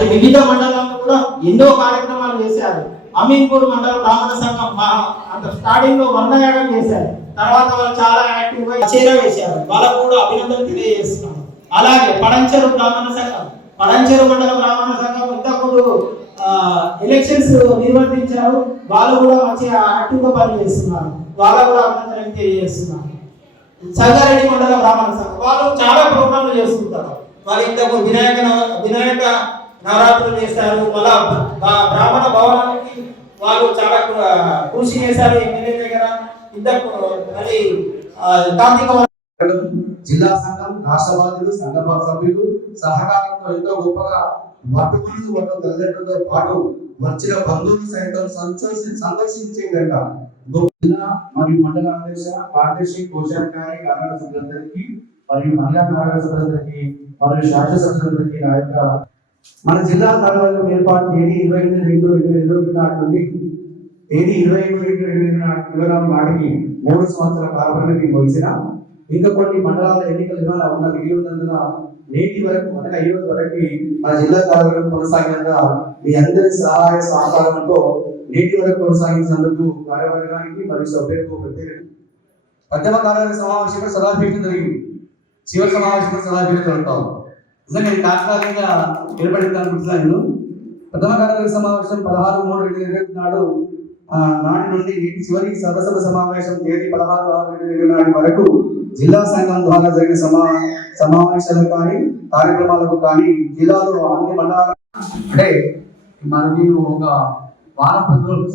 మరి వివిధ మండలాల్లో కూడా ఎన్నో కార్యక్రమాలు చేశారు. అమీన్పూర్ మండల బ్రాహ్మణ సంఘం అంత స్టార్టింగ్ లో వర్ణయాగం చేశారు. తర్వాత వాళ్ళు చాలా యాక్టివ్ గా చీర వేశారు. వాళ్ళకు కూడా అభినందనలు తెలియజేస్తున్నాం. అలాగే పడంచెరు బ్రాహ్మణ సంఘం, పడంచెరు మండల బ్రాహ్మణ సంఘం ఇంతకుముందు ఎలక్షన్స్ నిర్వర్తించారు. వాళ్ళు కూడా మంచిగా యాక్టివ్ గా పనిచేస్తున్నారు. వాళ్ళకు కూడా అభినందనలు తెలియజేస్తున్నారు. సంగారెడ్డి మండల బ్రాహ్మణ సంఘం వాళ్ళు చాలా ప్రోగ్రాంలు చేస్తుంటారు. వాళ్ళు ఇంతకు వినాయక నవరాత్రులు చేస్తారు. మళ్ళా బ్రాహ్మణ భవనానికి వాళ్ళు చాలా కృషి చేశారు. ఎమ్మెల్యే దగ్గర ఇంతకు మళ్ళీ కార్తీక జిల్లా సంఘం, రాష్ట్ర బాధ్యులు, సంఘ సభ్యులు సహకారంతో ఎంతో గొప్పగా మట్టుకులు ఒక తల్లిదండ్రులతో పాటు వచ్చిన బంధువులు సైతం సందర్శించే విధంగా జిల్లా మరియు మండల అధ్యక్ష, కార్యదర్శి, కోశాధికారి, కార్యాలయ సభ్యులందరికీ మరియు మహిళా కార్యాలయ సభ్యులందరికీ మరియు శాసనసభ్యులందరికీ నా యొక్క మన జిల్లా కార్యాలయం ఏర్పాటు తేదీ 28/2/2024 నాటి నుండి తేదీ 28/2/2024 నాటికి 3 సంవత్సరాల కాలపరిమితి ముగిసిన ఇంకా కొన్ని మండలాల ఎన్నికలు ఇవాళ ఉన్న మిగిలినందున నేటి వరకు అనగా ఈ రోజు వరకు మన జిల్లా కార్యాలయం కొనసాగినందున మీ అందరి సహాయ సహకారంతో నేటి వరకు కొనసాగించినందుకు కార్యవర్గానికి మరియు సభ్యులకు ప్రత్యేక ప్రథమ కార్యాలయ సమావేశంలో సదాపీఠం జరిగింది. చివరి సమావేశంలో సదాపీఠం జరుగుతాం. నిజంగా నేను తాత్కాలికంగా ఏర్పడిందనుకుంటున్నాను. ప్రథమ కార్యాలయ సమావేశం 16/3/2024 నాటి నుండి నేటి చివరి సర్వసభ సమావేశం తేదీ 16/6/2024 నాటి వరకు జిల్లా సంఘం ద్వారా జరిగిన సమావేశాలు కానీ కార్యక్రమాలకు కానీ జిల్లాలో అన్ని మండలాలు అంటే మనకి ఒక వారం 10 రోజులు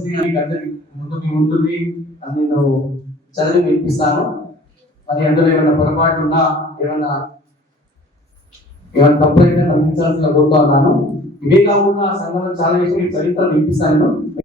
ఉంటుంది అని నేను చదివి వినిపిస్తాను. మరి అందులో ఏమైనా పొరపాటు ఉన్నా ఏమైనా తప్పైతే అందించాల్సిన కోరుతా ఉన్నాను. ఇవే కాకుండా సంఘంలో చాలా విషయాలు చరిత్ర వినిపిస్తాను.